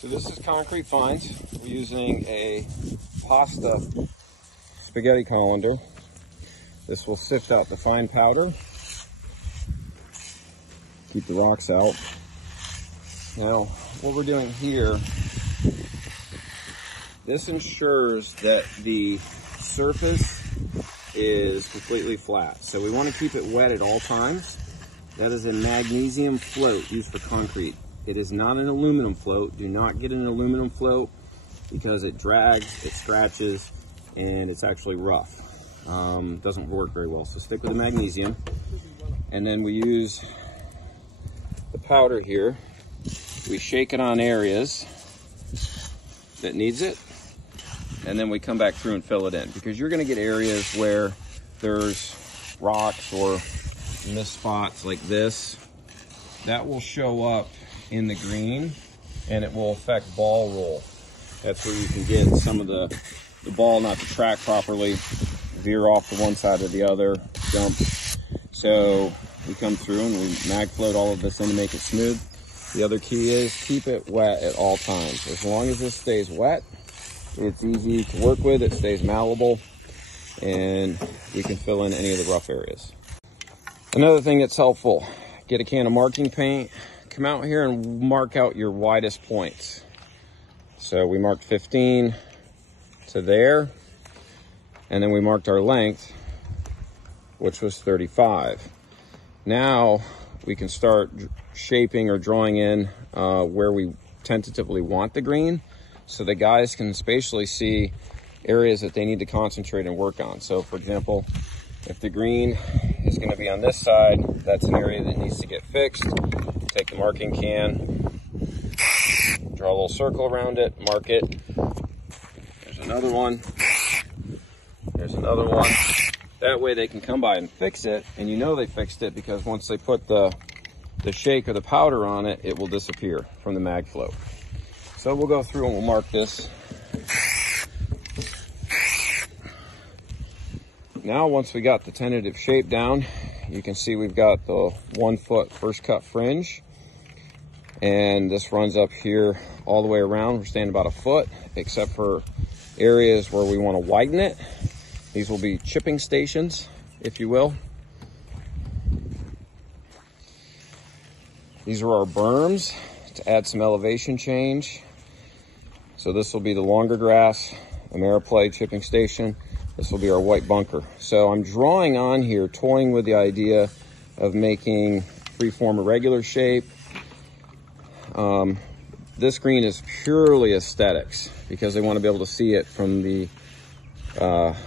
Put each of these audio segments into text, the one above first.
So this is concrete fines. We're using a pasta spaghetti colander. This will sift out the fine powder, keep the rocks out. Now, what we're doing here, this ensures that the surface is completely flat. So we want to keep it wet at all times. That is a magnesium float used for concrete. It is not an aluminum float. Do not get an aluminum float because it drags, it scratches, and it's actually rough. Doesn't work very well. So stick with the magnesium. And then we use the powder here. We shake it on areas that needs it, and then we come back through and fill it in, because you're going to get areas where there's rocks or missed spots like this. That will show up in the green, and it will affect ball roll. That's where you can get some of the ball not to track properly, veer off to one side or the other, jump. So we come through and we mag float all of this in to make it smooth. The other key is keep it wet at all times. As long as this stays wet, it's easy to work with, it stays malleable, and we can fill in any of the rough areas. Another thing that's helpful, get a can of marking paint, come out here and mark out your widest points. So we marked 15 to there, and then we marked our length, which was 35. Now we can start shaping or drawing in where we tentatively want the green, so the guys can spatially see areas that they need to concentrate and work on. So for example, if the green is going to be on this side, that's an area that needs to get fixed. Take the marking can, draw a little circle around it, mark it. There's another one. There's another one. That way they can come by and fix it, and you know they fixed it because once they put the shake or the powder on it, it will disappear from the mag float. So we'll go through and we'll mark this. Now, once we got the tentative shape down, you can see we've got the 1 foot first cut fringe, and this runs up here all the way around. We're staying about 1 foot, except for areas where we want to widen it. These will be chipping stations, if you will. These are our berms to add some elevation change. So this will be the longer grass, Ameriplay chipping station. This will be our white bunker. So I'm drawing on here, toying with the idea of making freeform a regular shape. This green is purely aesthetics because they want to be able to see it from the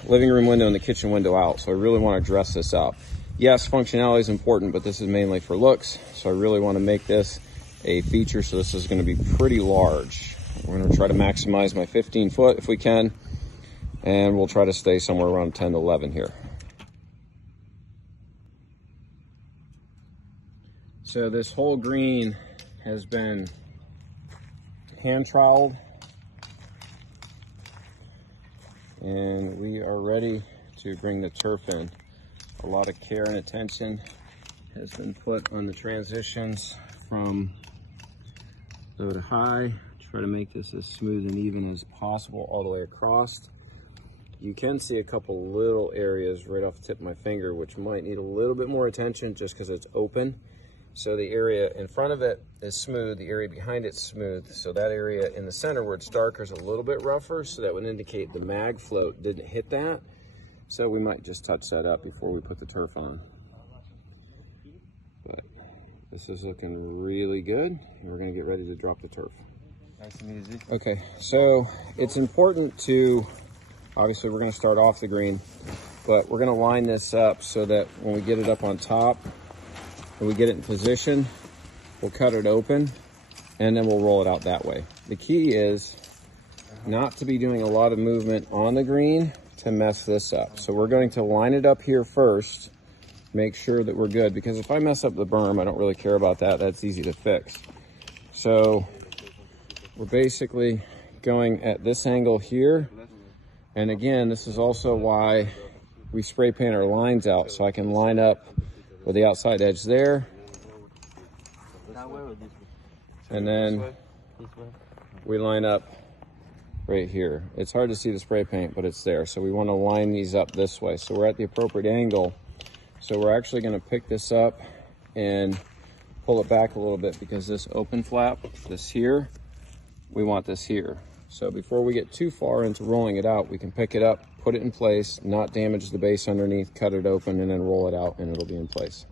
living room window and the kitchen window out. So I really want to dress this up. Yes, functionality is important, but this is mainly for looks. So I really want to make this a feature. So this is going to be pretty large. We're going to try to maximize my 15 foot if we can. And we'll try to stay somewhere around 10 to 11 here. So this whole green has been hand troweled, and we are ready to bring the turf in. A lot of care and attention has been put on the transitions from low to high. Try to make this as smooth and even as possible all the way across. You can see a couple little areas right off the tip of my finger which might need a little bit more attention just because it's open. So the area in front of it is smooth, the area behind it's smooth. So that area in the center where it's darker is a little bit rougher, so that would indicate the mag float didn't hit that. So we might just touch that up before we put the turf on. But this is looking really good, and we're gonna get ready to drop the turf. Nice music. Okay, so it's important to, obviously we're gonna start off the green, but we're gonna line this up so that when we get it up on top and we get it in position, we'll cut it open and then we'll roll it out that way. The key is not to be doing a lot of movement on the green to mess this up. So we're going to line it up here first, make sure that we're good, because if I mess up the berm, I don't really care about that. That's easy to fix. So we're basically going at this angle here. And again, this is also why we spray paint our lines out, so I can line up with the outside edge there. And then we line up right here. It's hard to see the spray paint, but it's there. So we want to line these up this way. So we're at the appropriate angle. So we're actually going to pick this up and pull it back a little bit, because this open flap, this here, we want this here. So before we get too far into rolling it out, we can pick it up, put it in place, not damage the base underneath, cut it open, and then roll it out, and it'll be in place.